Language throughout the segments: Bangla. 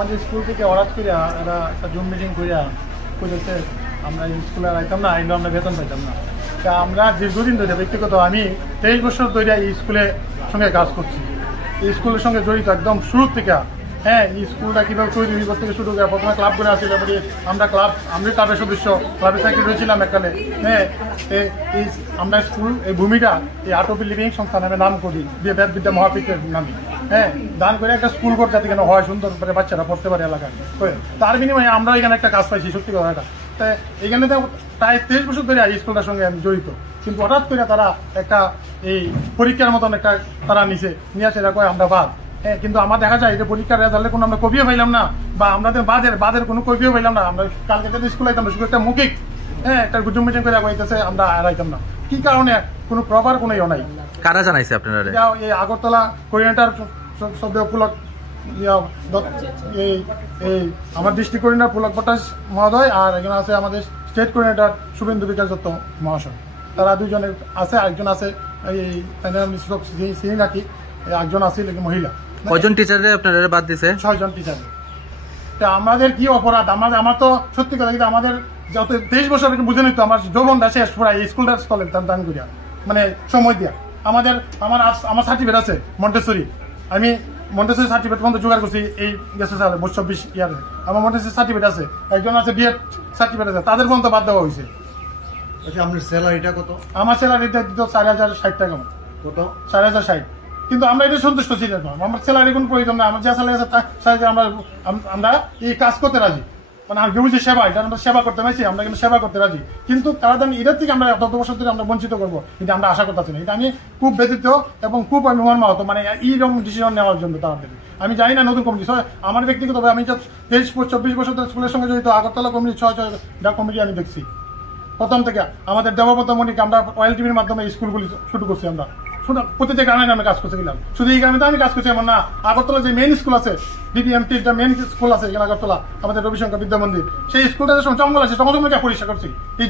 আমাদের স্কুল থেকে হঠাৎ করে এরা একটা জুম মিটিং করিয়া করেছে আমরা স্কুলে আইতাম না, আইলেও আমরা বেতন পাইতাম না। তা আমরা দীর্ঘদিন ধরে ব্যক্তিগত আমি 23 বছর ধরে এই স্কুলের সঙ্গে কাজ করছি, এই স্কুলের সঙ্গে জড়িত একদম শুরু থেকে। হ্যাঁ, এই স্কুলটা কীভাবে তৈরি থেকে শুরু করে প্রথমে ক্লাব করে আসি, তারপরে আমরা ক্লাবের সদস্য, ক্লাবের সেক্রেটারি ছিলাম এককালে। হ্যাঁ, এই আমরা স্কুল এই ভূমিটা এই আটপি লিভিং সংস্থা নামে নাম করি, বিদ্যা মহাপীঠের নামে। হ্যাঁ, দান করে একটা স্কুল করতে যাতে কেন হয়, সুন্দর করে বাচ্চারা পড়তে পারে এলাকায়। তার বিনিময়ে আমরা এখানে একটা কাজ পাইছি, সত্যি কথা এটা। তাই এখানে তো প্রায় 23 বছর ধরে এই স্কুলটার সঙ্গে আমি জড়িত, কিন্তু হঠাৎ করে তারা একটা এই পরীক্ষার মতন একটা তারা নিয়ে আসে কয় আমরা বাদ। হ্যাঁ, কিন্তু আমার দেখা যায় যে পরীক্ষার রেজাল্টে কোনো আমরা কপিও পাইলাম না, বা আমাদের বাদের কোনো কপিও পাইলাম না। আমরা কালকে যদি স্কুলে আইতাম শুধু একটা মৌখিক একটা জুম মিটিং করে আগাইতেছে, আমরা আইতাম না। কি কারণে কোনো প্রপার কোনো ইয়ে নাই। কারা জানাইছে আপনারা? এই আগরতলা কোঅর্ডিনেটর সদ্য পুলক এই আমার ডিস্ট্রিক্ট কোঅর্ডিনেটর পুলক ভট্টাচ মহোদয়, আর একজন আছে আমাদের স্টেট কোঅর্ডিনেটর শুভেন্দু বিকাশ দত্ত মহাশয়। তারা দুজনে আছে, একজন আছে এই নাকি একজন আছে মহিলা। কয়জন টিচারে আপনারা বাদ দিছে? 6 জন টিচার। আমাদের কি অপরাধ? আমার তো সত্যি কথা কিন্তু আমাদের যত 23 বছর বুঝে নিত আমার যৌবনটা শেষ পুরা এই স্কুলটা চলে দান করিয়া, মানে সময় দিয়া। আমার সার্টিফিকেট আছে মন্টেসরি, আমি মন্টেসরি সার্টিফিকেট পর্যন্ত জোগাড় করছি এই গেছে 24 ইয়ারে। আমার মন্টেসরি সার্টিফিকেট আছে, একজন আছে বিএড সার্টিফিকেট আছে, তাদের পর্যন্ত বাদ দেওয়া হয়েছে। আচ্ছা, আপনার স্যালারিটা কত? আমার স্যালারিটা দিত 4060 টাকা। কত? 4060। কিন্তু আমরা এটা সন্তুষ্ট ছিলাম না, আমার স্যালারি কোনো প্রয়োজন না। আমার যে স্যালারি আছে আমরা এই কাজ করতে রাজি, মানে আমি বুঝি সেবা, এটা আমরা সেবা করতে পারছি, আমরা কিন্তু সেবা করতে রাজি। কিন্তু তারা এটার থেকে আমরা তত বছর ধরে আমরা বঞ্চিত করবো, এটা আমরা আশা করতেছি না। এটা আমি খুব ব্যথিত এবং খুব আমি মর্মাহত, মানে এইরকম ডিসিশন নেওয়ার জন্য তাদের। আমি জানি না নতুন কমিটি, আমার ব্যক্তিগতভাবে আমি 23-24 বছর ধরে স্কুলের সঙ্গে জড়িত। আগরতলা কমিটি 6 কমিটি আমি দেখছি প্রথম থেকে। আমাদের দেবব্রত মণিকে আমরা অয়েল টিভির মাধ্যমে স্কুলগুলি শুরু করছি, আমরা প্রত্যেকটা গ্রামে আমি কাজ করছিলাম। শুধু এই গ্রামে তো আমি কাজ করছি এমন না, আগরতলা যে মেইন স্কুল আছে বিবিএমটির মেইন স্কুল আছে এখানে আগরতলা, আমাদের রবিশঙ্কর বিদ্যা মন্দির, সেই স্কুলটাতে জঙ্গল আছে, জঙ্গলকে পরিষ্কার করছি। এই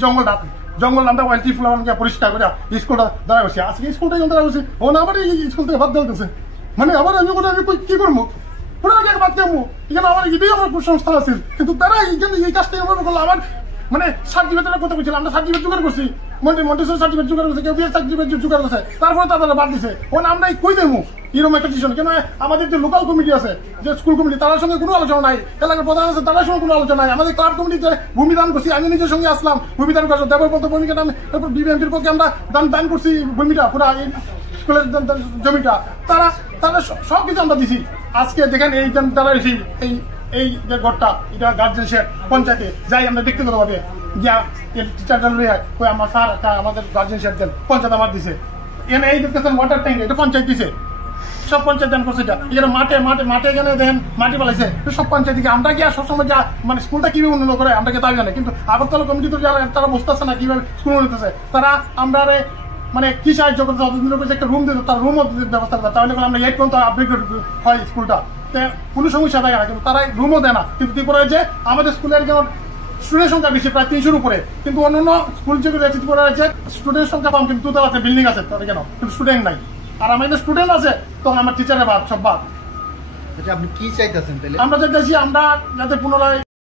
জঙ্গল আমরা অয়েল টিভি ফুলাকে পরিষ্কার করে স্কুলটা দাঁড়া করছি। আজকে স্কুলটা দাঁড়া করছি, ও না আবার এই স্কুল থেকে বাদ দেওয়া, মানে আবার আমি কি করবো, পুরো বাদ দেবো। এখানে আমার এটাই আমার সংস্থা আছে, কিন্তু তারা এই কাজটা এভাবে করলো। আমার মানে সার্টিফিকেটের কথা বলছিলাম, আমরা সার্টিফিকেট জোগাড় করছি, মন্টেসরি সার্টিফিকেট জোগাড় করছে, কেউ বিয়ের সার্টিফিকেট জোগাড় করছে, তারপরে তারা বাদ দিছে। আমরা কই দেবো এরকম একটা ডিসিশন? কেন আমাদের যে লোকাল কমিটি আছে, যে স্কুল কমিটি, তার সঙ্গে কোনো আলোচনা নাই, এলাকার প্রধান আছে তার সঙ্গে কোনো আলোচনা নাই। আমাদের ক্লাব কমিটিতে ভূমিদান করছি, আমি নিজের সঙ্গে আসলাম ভূমিদান করছি, দেবব্রত ভূমিকাটা তারপর বিবিএমপির পক্ষে আমরা দান করছি ভূমিটা, পুরা এই স্কুলের জমিটা তারা সব কিছু আমরা দিছি। আজকে দেখেন এই তারা এই যে ঘরটা, এটা গার্জেন শেড পঞ্চায়েতে যাই আমরা ব্যক্তিগতভাবে গিয়া টিচারটা লইয়া কই আমার স্যার আমাদের গার্জেন শেড দেন, পঞ্চায়েত আমার দিছে। এখানে এই দেখতেছেন ওয়াটার ট্যাঙ্ক, এটা পঞ্চায়েত দিছে, সব পঞ্চায়েত দান করছে। এখানে মাঠে এখানে দেখেন মাটি পালাইছে, সব পঞ্চায়েত দিকে। আমরা গিয়া সবসময় যা মানে স্কুলটা কিভাবে উন্নত করে আমরা তাই জানি, কিন্তু আগরতলা কমিটি তো তারা বুঝতেছে না কিভাবে স্কুল উন্নতেছে। তারা আমরা মানে কি সাহায্য করতে অতদিন একটা রুম দিত, তার রুমও ব্যবস্থা করতে, তাহলে আমরা 8 পর্যন্ত আপডেট হয় স্কুলটা, কোনো সমস্যা থাকে না। কিন্তু তারা রুমও দেয় না। কিন্তু ত্রিপুরায় যে আমাদের স্কুলের যেমন স্টুডেন্ট সংখ্যা বেশি, প্রায় 300-র উপরে, কিন্তু অন্যান্য স্কুল যেগুলো ত্রিপুরা আছে স্টুডেন্ট সংখ্যা কম, কিন্তু তাদের বিল্ডিং আছে তাদের কেন, কিন্তু স্টুডেন্ট নাই। আর আমাদের স্টুডেন্ট আছে তখন আমার টিচারের বাদ, সব বাদ। আপনি কি চাইতেছেন? আমরা চাইতেছি আমরা যাতে পুনরায়